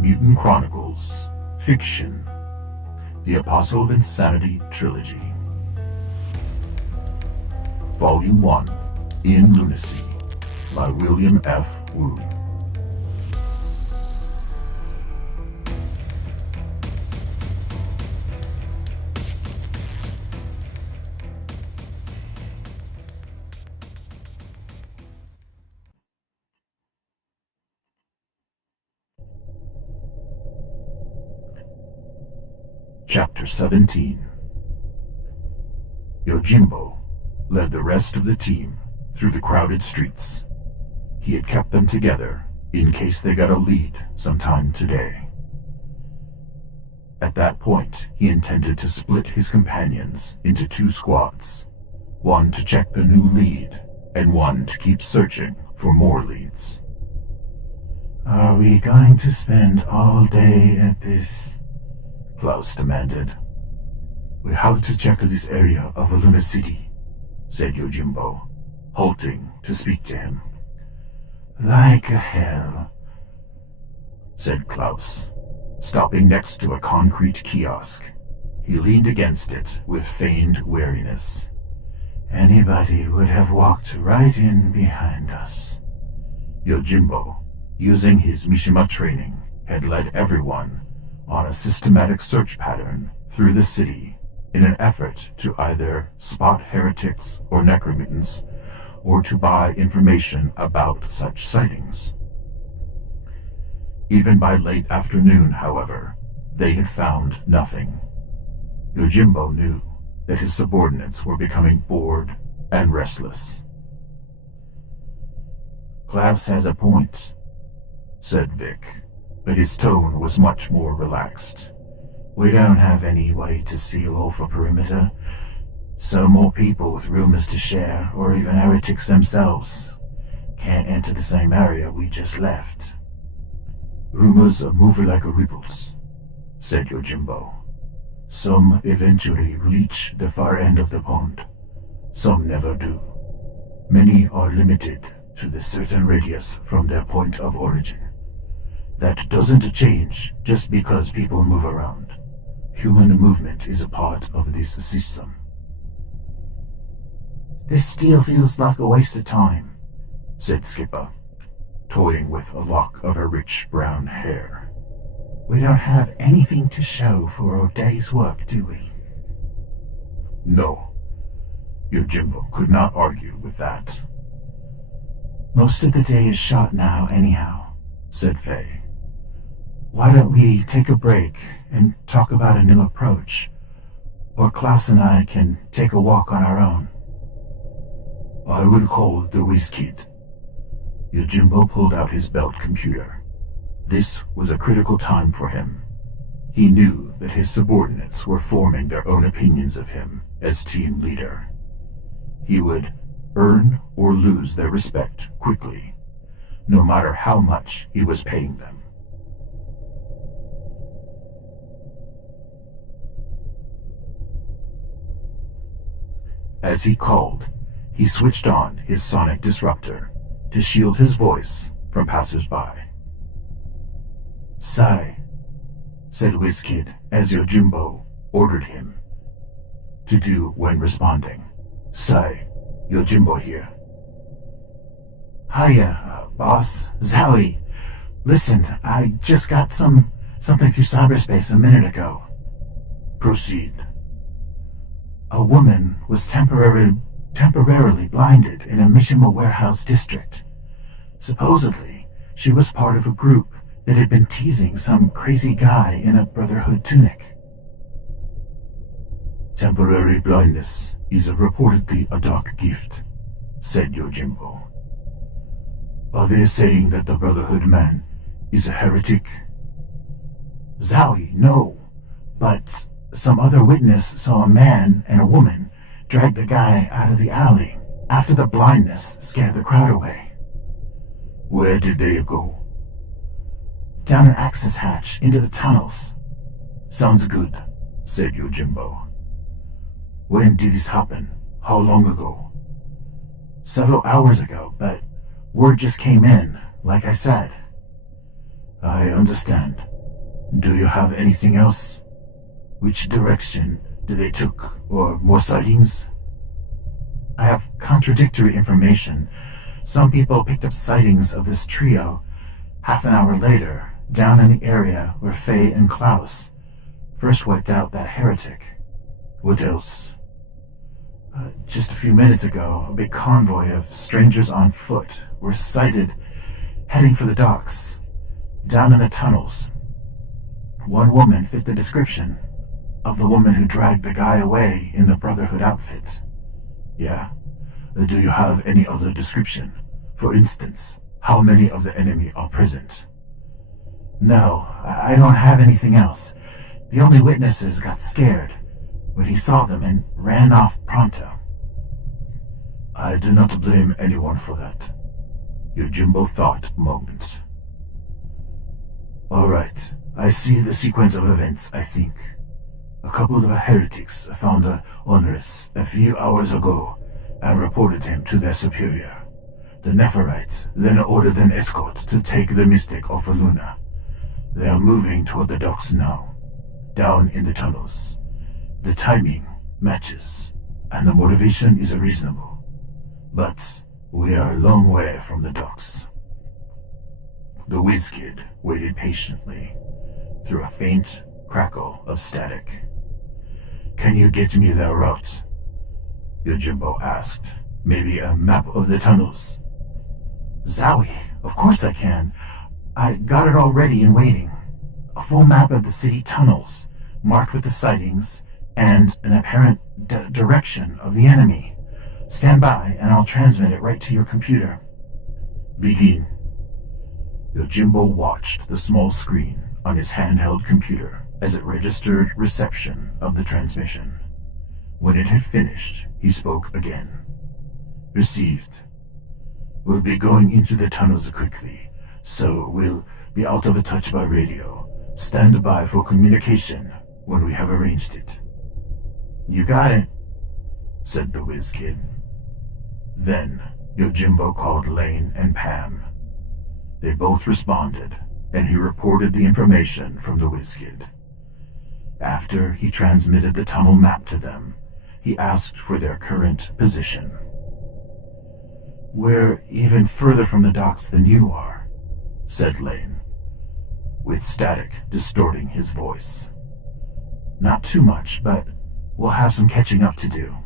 Mutant Chronicles, Fiction, The Apostle of Insanity Trilogy. Volume 1, In Lunacy, by William F. Wu. Chapter 17. Yojimbo led the rest of the team through the crowded streets. He had kept them together in case they got a lead sometime today. At that point, he intended to split his companions into two squads, one to check the new lead and one to keep searching for more leads. Are we going to spend all day at this? Klaus demanded. We have to check this area of Lunacy, said Yojimbo, halting to speak to him. Like hell, said Klaus, stopping next to a concrete kiosk. He leaned against it with feigned wariness. Anybody would have walked right in behind us. Yojimbo, using his Mishima training, had led everyone on a systematic search pattern through the city in an effort to either spot heretics or necromutants, or to buy information about such sightings. Even by late afternoon, however, they had found nothing. Yojimbo knew that his subordinates were becoming bored and restless. Klaus has a point, said Vic, but his tone was much more relaxed. We don't have any way to seal off a perimeter, so more people with rumors to share, or even heretics themselves, can't enter the same area we just left. Rumors move like ripples, said Yojimbo. Some eventually reach the far end of the pond. Some never do. Many are limited to the certain radius from their point of origin. That doesn't change just because people move around. Human movement is a part of this system. This still feels like a waste of time, said Skipper, toying with a lock of her rich brown hair. We don't have anything to show for our day's work, do we? No. Yojimbo could not argue with that. Most of the day is shot now anyhow, said Faye. Why don't we take a break and talk about a new approach? Or Klaus and I can take a walk on our own. I will call the Whiz Kid. Yojimbo pulled out his belt computer. This was a critical time for him. He knew that his subordinates were forming their own opinions of him as team leader. He would earn or lose their respect quickly, no matter how much he was paying them. As he called, he switched on his sonic disruptor to shield his voice from passers-by. Sigh, said WizKid as Yojimbo ordered him to do when responding. Sigh, Yojimbo here. Hiya, boss. Zowie. Listen, I just got something through cyberspace a minute ago. Proceed. A woman was temporarily blinded in a Mishima warehouse district. Supposedly, she was part of a group that had been teasing some crazy guy in a Brotherhood tunic. Temporary blindness is reportedly a dark gift, said Yojimbo. Are they saying that the Brotherhood man is a heretic? Zowie, no, but some other witness saw a man and a woman drag the guy out of the alley after the blindness scared the crowd away. Where did they go? Down an access hatch into the tunnels. Sounds good, said Yojimbo. When did this happen? How long ago? Several hours ago, but word just came in, like I said. I understand. Do you have anything else? Which direction do they took, or more sightings? I have contradictory information. Some people picked up sightings of this trio half an hour later, down in the area where Faye and Klaus first wiped out that heretic. What else? Just a few minutes ago, a big convoy of strangers on foot were sighted heading for the docks, down in the tunnels. One woman fit the description of the woman who dragged the guy away in the Brotherhood outfit. Yeah? Do you have any other description? For instance, how many of the enemy are present? No, I don't have anything else. The only witnesses got scared when he saw them and ran off pronto. I do not blame anyone for that. Yojimbo thought a moment. Alright, I see the sequence of events, I think. A couple of heretics found Honorius a few hours ago and reported him to their superior. The Nepharite then ordered an escort to take the mystic off of Luna. They are moving toward the docks now, down in the tunnels. The timing matches, and the motivation is reasonable. But we are a long way from the docks. The whiz kid waited patiently through a faint crackle of static. Can you get me their route? Yojimbo asked. Maybe a map of the tunnels? Zowie, of course I can. I got it all ready and waiting. A full map of the city tunnels, marked with the sightings, and an apparent direction of the enemy. Stand by, and I'll transmit it right to your computer. Begin. Yojimbo watched the small screen on his handheld computer as it registered reception of the transmission. When it had finished, he spoke again. Received. We'll be going into the tunnels quickly, so we'll be out of touch by radio. Stand by for communication when we have arranged it. You got it, said the whiz kid. Then Yojimbo called Lane and Pam. They both responded, and he reported the information from the whiz kid. After he transmitted the tunnel map to them, he asked for their current position. We're even further from the docks than you are, said Lane, with static distorting his voice. Not too much, but we'll have some catching up to do.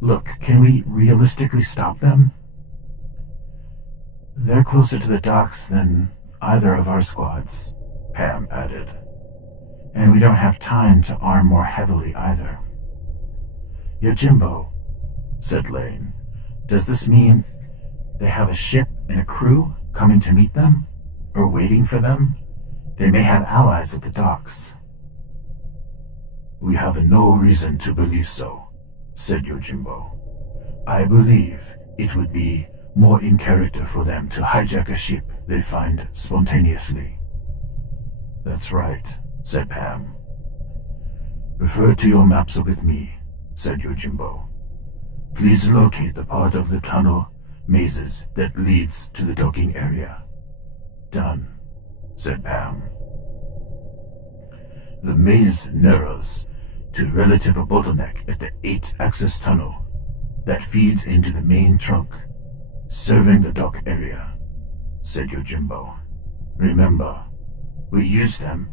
Look, can we realistically stop them? They're closer to the docks than either of our squads, Pam added. And we don't have time to arm more heavily either. Yojimbo, said Lane, does this mean they have a ship and a crew coming to meet them? Or waiting for them? They may have allies at the docks. We have no reason to believe so, said Yojimbo. I believe it would be more in character for them to hijack a ship they find spontaneously. That's right, said Pam. Refer to your maps with me, said Yojimbo. Please locate the part of the tunnel mazes that leads to the docking area. Done, said Pam. The maze narrows to relative bottleneck at the 8-axis tunnel that feeds into the main trunk, serving the dock area, said Yojimbo. Remember, we used them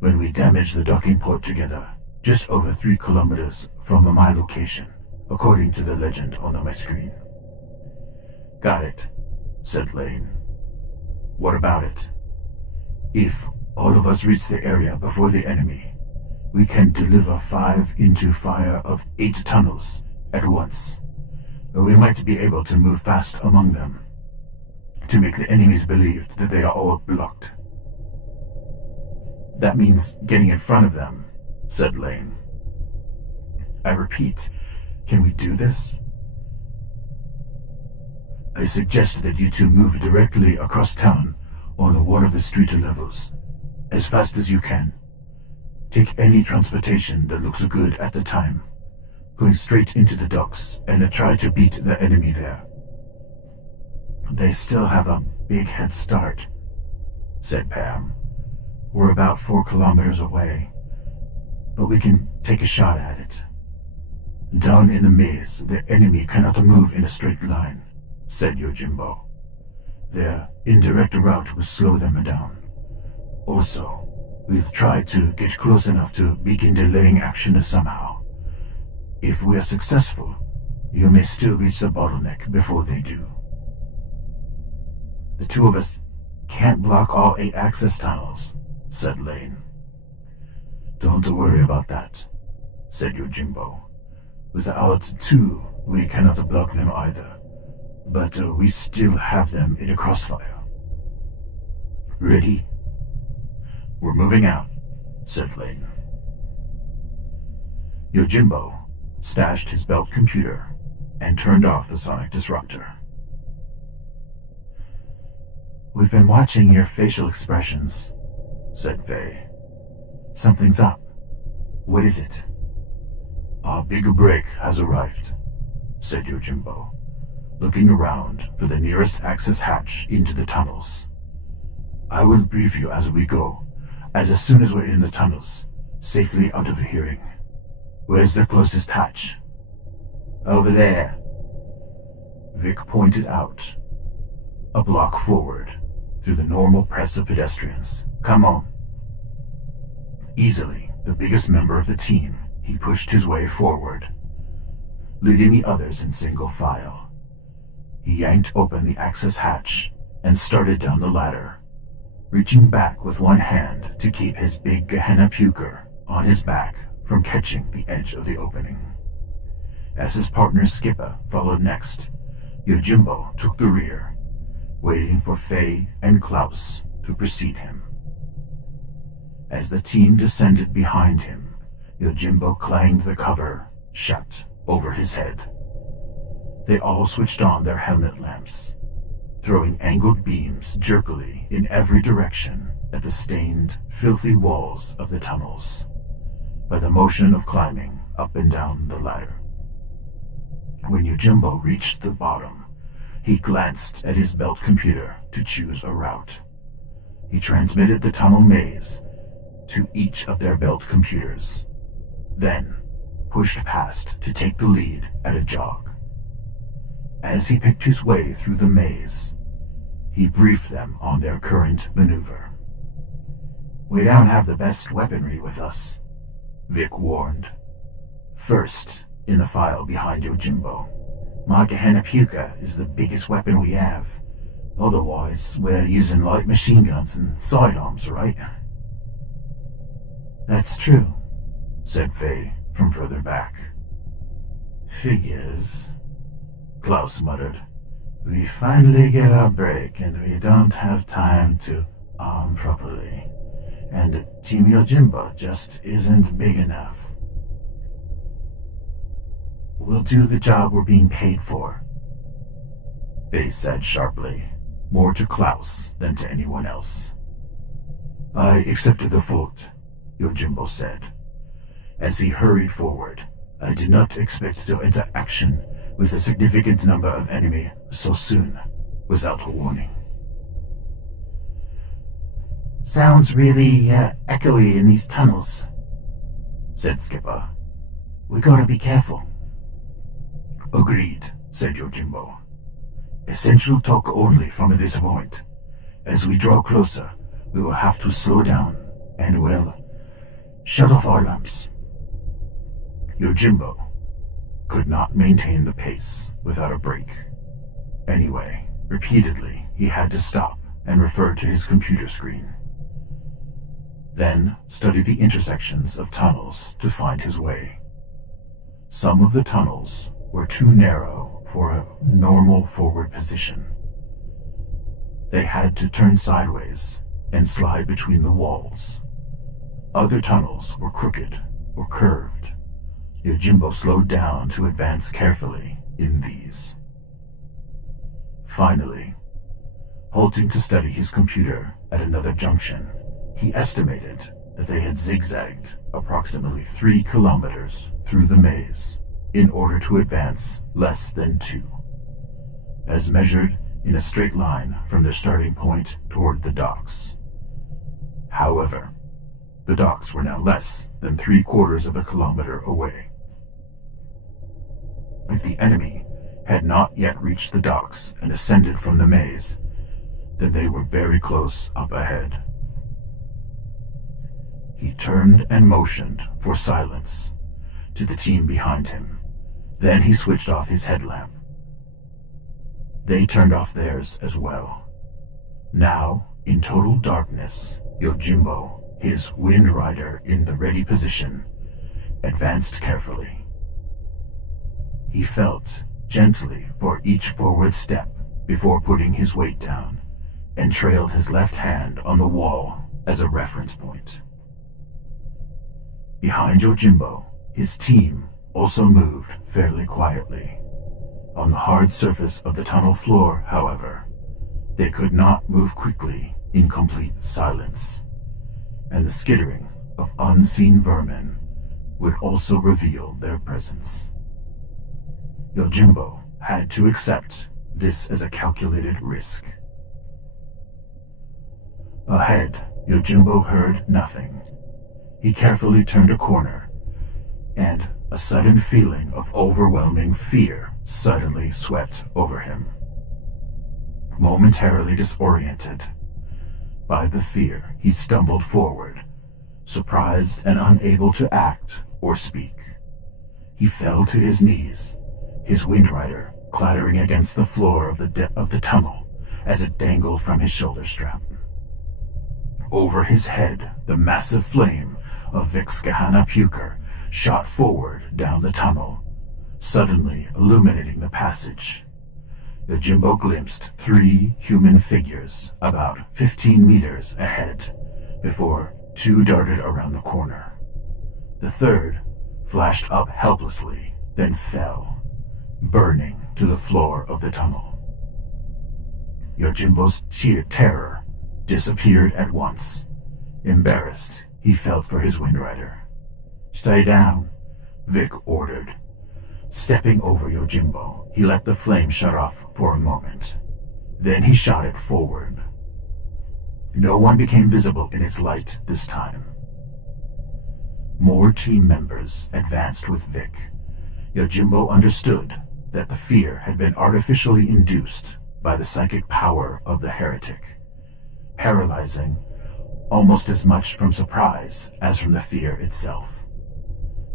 when we damaged the docking port together, just over 3 kilometers from my location, according to the legend on my screen. Got it, said Lane. What about it? If all of us reach the area before the enemy, we can deliver 5 into fire of 8 tunnels at once. We might be able to move fast among them, to make the enemies believe that they are all blocked. That means getting in front of them, said Lane. I repeat, can we do this? I suggest that you two move directly across town on one of the street levels, as fast as you can. Take any transportation that looks good at the time, going straight into the docks, and try to beat the enemy there. They still have a big head start, said Pam. We're about 4 kilometers away, but we can take a shot at it. Down in the maze, the enemy cannot move in a straight line, said Yojimbo. Their indirect route will slow them down. Also, we'll try to get close enough to begin delaying action somehow. If we are successful, you may still reach the bottleneck before they do. The 2 of us can't block all 8 access tunnels, said Lane. Don't worry about that, said Yojimbo. Without 2, we cannot block them either, but we still have them in a crossfire. Ready? We're moving out, said Lane. Yojimbo stashed his belt computer and turned off the sonic disruptor. We've been watching your facial expressions, said Faye. Something's up. What is it? Our big break has arrived, said Yojimbo, looking around for the nearest access hatch into the tunnels. I will brief you as we go, as soon as we're in the tunnels, safely out of hearing. Where's the closest hatch? Over there, Vic pointed out. A block forward, through the normal press of pedestrians. Come on. Easily, the biggest member of the team, he pushed his way forward, leading the others in single file. He yanked open the access hatch and started down the ladder, reaching back with one hand to keep his big Gehenna puker on his back from catching the edge of the opening. As his partner Skipper followed next, Yojimbo took the rear, waiting for Faye and Klaus to precede him. As the team descended behind him, Yojimbo clanged the cover shut over his head. They all switched on their helmet lamps, throwing angled beams jerkily in every direction at the stained, filthy walls of the tunnels, by the motion of climbing up and down the ladder. When Yojimbo reached the bottom, he glanced at his belt computer to choose a route. He transmitted the tunnel maze to each of their belt computers, then pushed past to take the lead at a jog. As he picked his way through the maze, he briefed them on their current maneuver. We don't have the best weaponry with us, Vic warned. First in the file behind Yojimbo. My Gehenna puker is the biggest weapon we have. Otherwise, we're using light machine guns and sidearms, right? That's true, said Faye from further back. Figures, Klaus muttered. We finally get our break and we don't have time to arm properly. And Team Yojimbo just isn't big enough. We'll do the job we're being paid for, Faye said sharply, more to Klaus than to anyone else. I accepted the fault, Yojimbo said. As he hurried forward, I did not expect to enter action with a significant number of enemy so soon, without warning. Sounds really echoey in these tunnels, said Skipper. We gotta be careful. Agreed, said Yojimbo. Essential talk only from this point. As we draw closer, we will have to slow down and, well, shut off our lamps. Yojimbo could not maintain the pace without a break. Anyway, repeatedly he had to stop and refer to his computer screen. Then study the intersections of tunnels to find his way. Some of the tunnels were too narrow for a normal forward position. They had to turn sideways and slide between the walls. Other tunnels were crooked or curved. Yojimbo slowed down to advance carefully in these. Finally, halting to study his computer at another junction, he estimated that they had zigzagged approximately 3 kilometers through the maze in order to advance less than 2, as measured in a straight line from their starting point toward the docks. However, the docks were now less than 3/4 of a kilometer away. If the enemy had not yet reached the docks and ascended from the maze, then they were very close up ahead. He turned and motioned for silence to the team behind him. Then he switched off his headlamp. They turned off theirs as well. Now, in total darkness, Yojimbo, his Wind Rider in the ready position, advanced carefully. He felt gently for each forward step before putting his weight down, and trailed his left hand on the wall as a reference point. Behind Yojimbo, his team also moved fairly quietly. On the hard surface of the tunnel floor, however, they could not move quickly in complete silence, and the skittering of unseen vermin would also reveal their presence. Yojimbo had to accept this as a calculated risk. Ahead, Yojimbo heard nothing. He carefully turned a corner, and a sudden feeling of overwhelming fear suddenly swept over him. Momentarily disoriented by the fear, he stumbled forward, surprised and unable to act or speak. He fell to his knees, his Wind Rider clattering against the floor of the tunnel as it dangled from his shoulder strap. Over his head, the massive flame of Vic's Gehenna Puker shot forward down the tunnel, suddenly illuminating the passage. Yojimbo glimpsed 3 human figures about 15 meters ahead, before 2 darted around the corner. The third flashed up helplessly, then fell, burning to the floor of the tunnel. Yojimbo's sheer terror disappeared at once. Embarrassed, he felt for his Wind Rider. "Stay down," Vic ordered. Stepping over Yojimbo, he let the flame shut off for a moment. Then he shot it forward. No one became visible in its light this time. More team members advanced with Vic. Yojimbo understood that the fear had been artificially induced by the psychic power of the heretic, paralyzing almost as much from surprise as from the fear itself.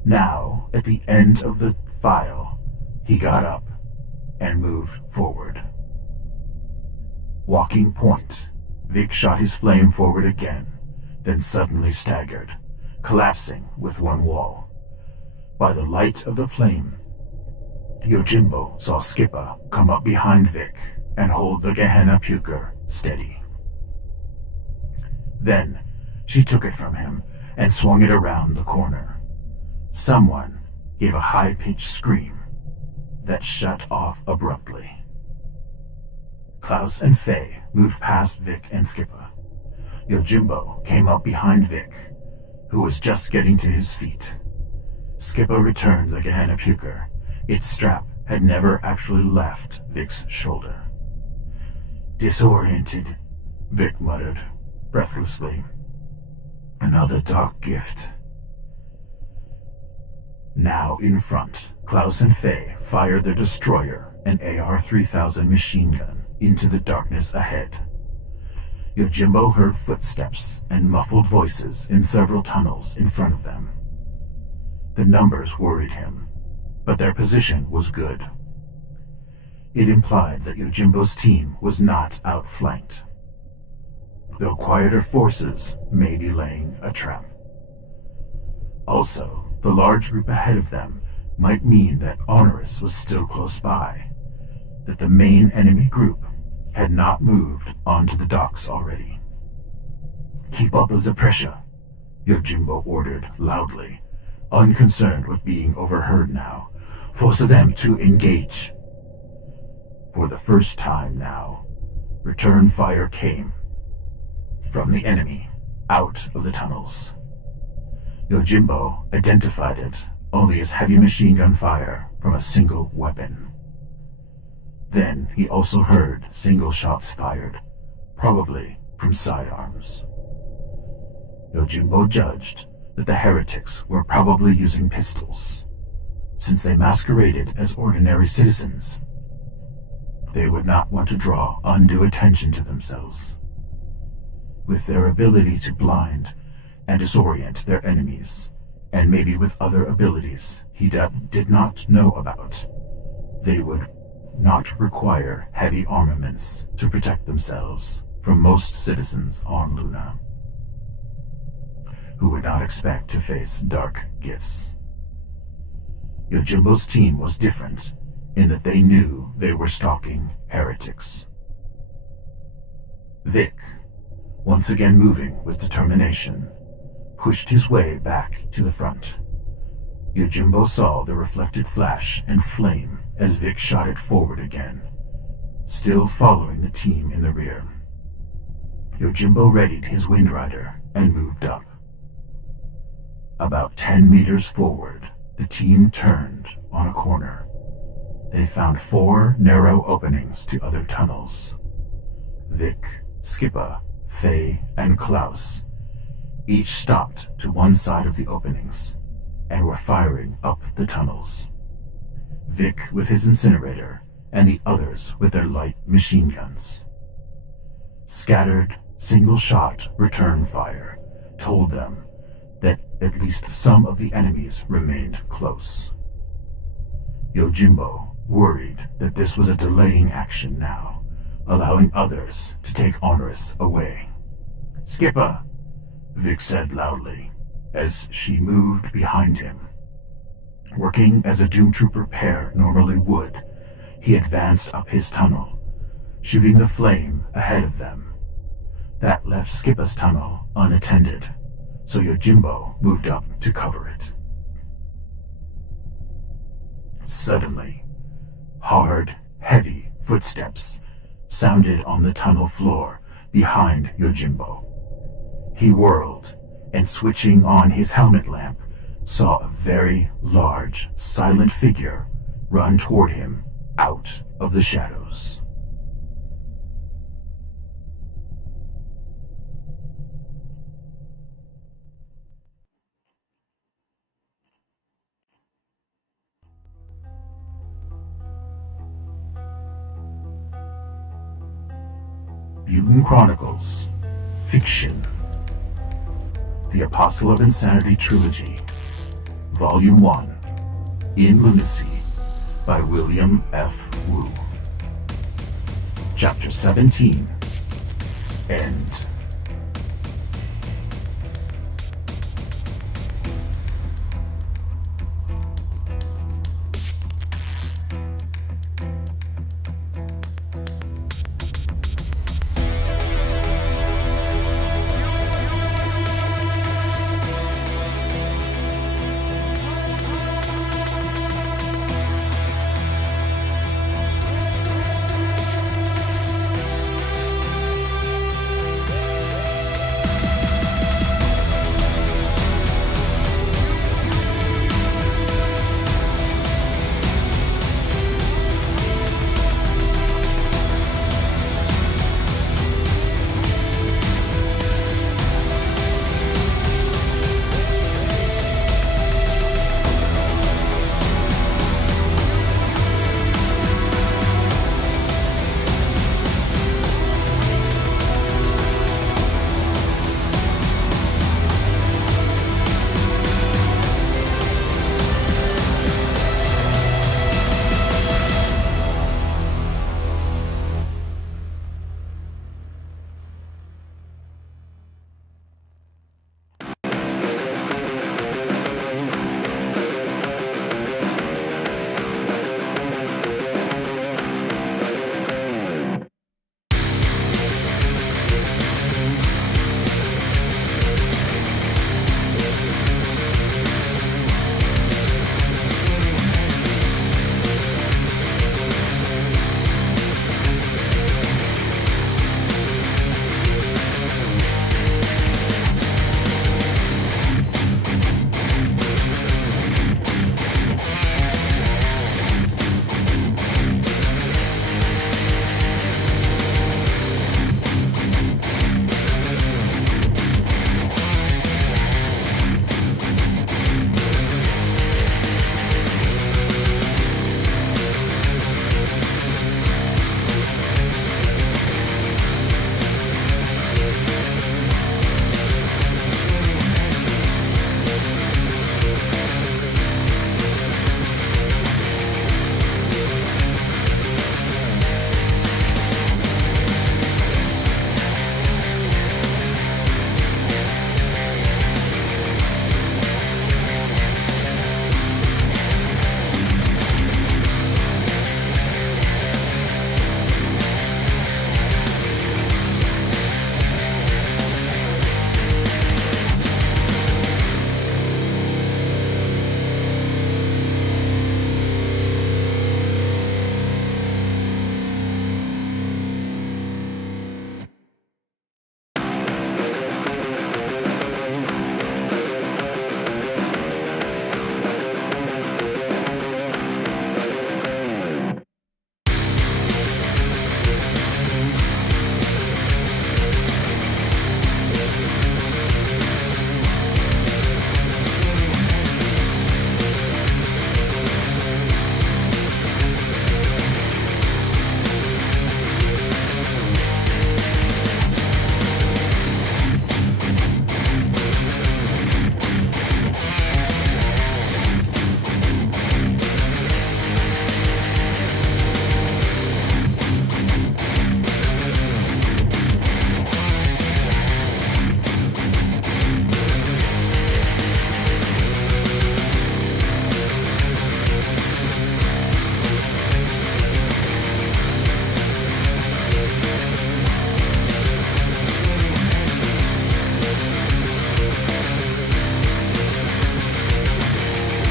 Now, at the end of the file, he got up and moved forward. Walking point, Vic shot his flame forward again, then suddenly staggered, collapsing with one wall. By the light of the flame, Yojimbo saw Skippa come up behind Vic and hold the Gehenna Puker steady. Then, she took it from him and swung it around the corner. Someone gave a high-pitched scream that shut off abruptly. Klaus and Faye moved past Vic and Skippa. Yojimbo came up behind Vic, who was just getting to his feet. Skippa returned the Gehenna Puker. Its strap had never actually left Vic's shoulder. "Disoriented," Vic muttered, breathlessly. "Another dark gift." Now in front, Klaus and Faye fired their destroyer, an AR-3000 machine gun, into the darkness ahead. Yojimbo heard footsteps and muffled voices in several tunnels in front of them. The numbers worried him, but their position was good. It implied that Yojimbo's team was not outflanked, though quieter forces may be laying a trap. Also, the large group ahead of them might mean that Honorius was still close by, that the main enemy group had not moved onto the docks already. "Keep up with the pressure," Yojimbo ordered loudly, unconcerned with being overheard now. "Force them to engage." For the first time now, return fire came from the enemy out of the tunnels. Yojimbo identified it only as heavy machine gun fire from a single weapon. Then he also heard single shots fired, probably from sidearms. Yojimbo judged that the heretics were probably using pistols. Since they masqueraded as ordinary citizens, they would not want to draw undue attention to themselves. With their ability to blind and disorient their enemies, and maybe with other abilities he did not know about, they would not require heavy armaments to protect themselves from most citizens on Luna, who would not expect to face dark gifts. Yojimbo's team was different in that they knew they were stalking heretics. Vic, once again moving with determination, pushed his way back to the front. Yojimbo saw the reflected flash and flame as Vic shot it forward again, still following the team in the rear. Yojimbo readied his Windrider and moved up. About 10 meters forward, the team turned on a corner. They found 4 narrow openings to other tunnels. Vic, Skippa, Faye, and Klaus each stopped to one side of the openings and were firing up the tunnels. Vic with his incinerator and the others with their light machine guns. Scattered, single-shot return fire told them that at least some of the enemies remained close. Yojimbo worried that this was a delaying action now, allowing others to take Honorius away. "Skipper," Vic said loudly, as she moved behind him. Working as a Doom Trooper pair normally would, he advanced up his tunnel, shooting the flame ahead of them. That left Skippa's tunnel unattended, so Yojimbo moved up to cover it. Suddenly, hard, heavy footsteps sounded on the tunnel floor behind Yojimbo. He whirled, and switching on his helmet lamp, saw a very large, silent figure run toward him out of the shadows. Mutant Chronicles Fiction. The Apostle of Insanity Trilogy, Volume 1, in Lunacy, by William F. Wu. Chapter 17, End.